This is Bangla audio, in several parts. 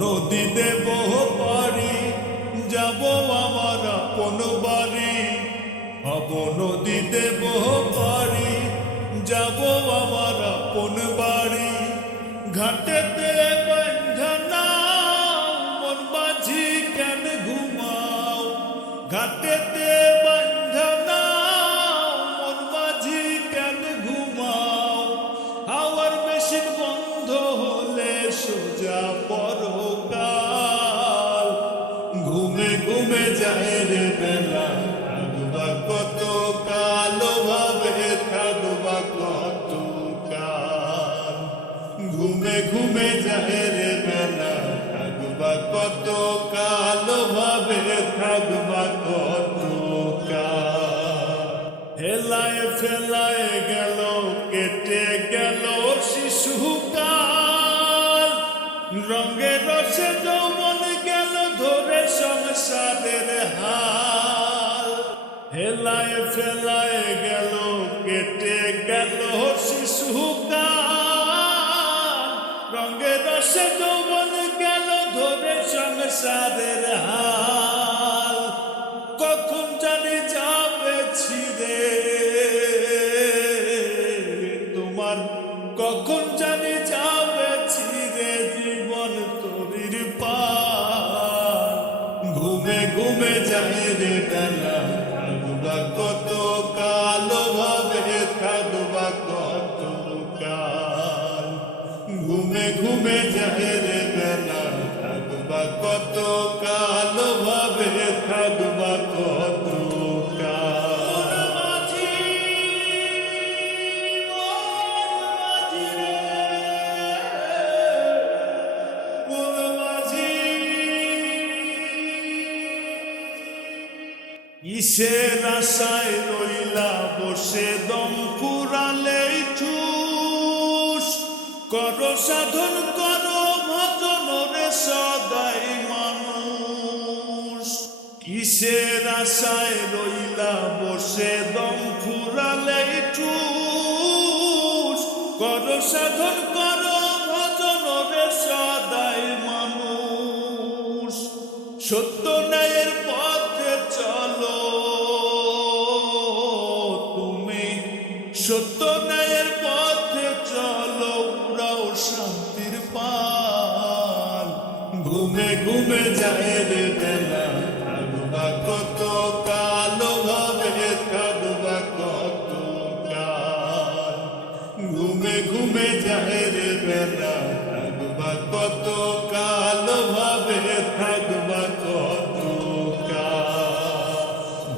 নদী দেব পারি, যাব আমার আপন বাড়ি। হব নদী দেব পারি, যাব আমার আপন বাড়ি। ঘাটেতে বাঁধা নাও, মন মাঝি কেন ঘুমাও? ঘাটেতে বাঁধা নাও, মন মাঝি কেন ঘুমাও? হাওয়ার মেশিন বন্ধ হলে সোজা পরকাল। ঘুমে ঘুমে যায় রে বেলা, থাকবা কত কাল, ভাবে থাকবা কত কাল। ঘুমে ঘুমে যায় রে বেলা, থাকবা কত কাল, ভাবে থাকবা কত কাল। হেলায় ফেলায় গেল, কেটে গেল শিশুকাল। রঙে রসে যৌবন গেল ধরে সংসারের হাল। হেলায় ফেলায় গেল, কেটে গেল শিশুকাল। রঙে রসে যৌবন গেল ধরে সংসারের হাল। কখন জানি যাবে ছিঁড়ে তোমার, কখন জানি যাবে ছিঁড়ে জীবন তরির পাল। ঘুমে ঘুমে যায় রে বেলা, থাকবা কত কাল, ভাবে থাকবা কত কাল। ঘুমে ঘুমে যায় রে বেলা, থাকবা কত কাল, ভাবে থাকবা কত কাল। কিসের আশায় রইলা বসে, দম ফুরালেই ঠুস। করো সাধন করো ভজন রে সদাই মানুষ। কিসের আশায় রইলা বসে, দম ফুরালেই ঠুস। করো সাধন করো ভজন রে সদাই মানুষ। সত্য ন্যায়ের পথে চলো তুমি, সত্য ন্যায়ের পথে চলো, উড়াও শান্তির পাল। ঘুমে ঘুমে যায় রে বেলা, থাকবা কত কাল, ভাবে থাকবা কত কাল। ঘুমে ঘুমে যায় রে বেলা, থাকবা কত কাল, ভাবে থাকবা কত কাল।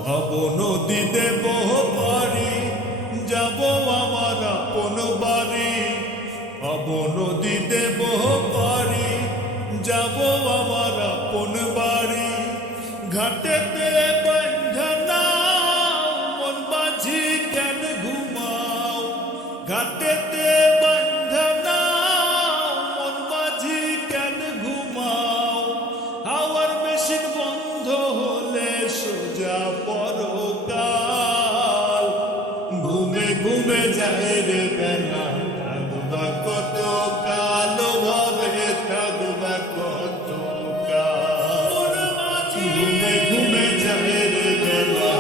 ভব নদী দেব পারি, যাব আমার আপন বাড়ি। ভব নদী দেব পারি, যাব আমার আপন বাড়ি। ঘাটেতে বাঁধা নাও, মন মাঝি কেন ঘুমাও? ঘাটেতে বাঁধা নাও, মন মাঝি কেন ঘুমাও? হাওয়ার মেশিন বন্ধ হলে সোজা পরকাল। ঘুমে ঘুমে যায় রে বেলা, থাকবা কত কাল, ভাবে থাকবা কত কাল। ঘুমে ঘুমে যায় রে বেলা।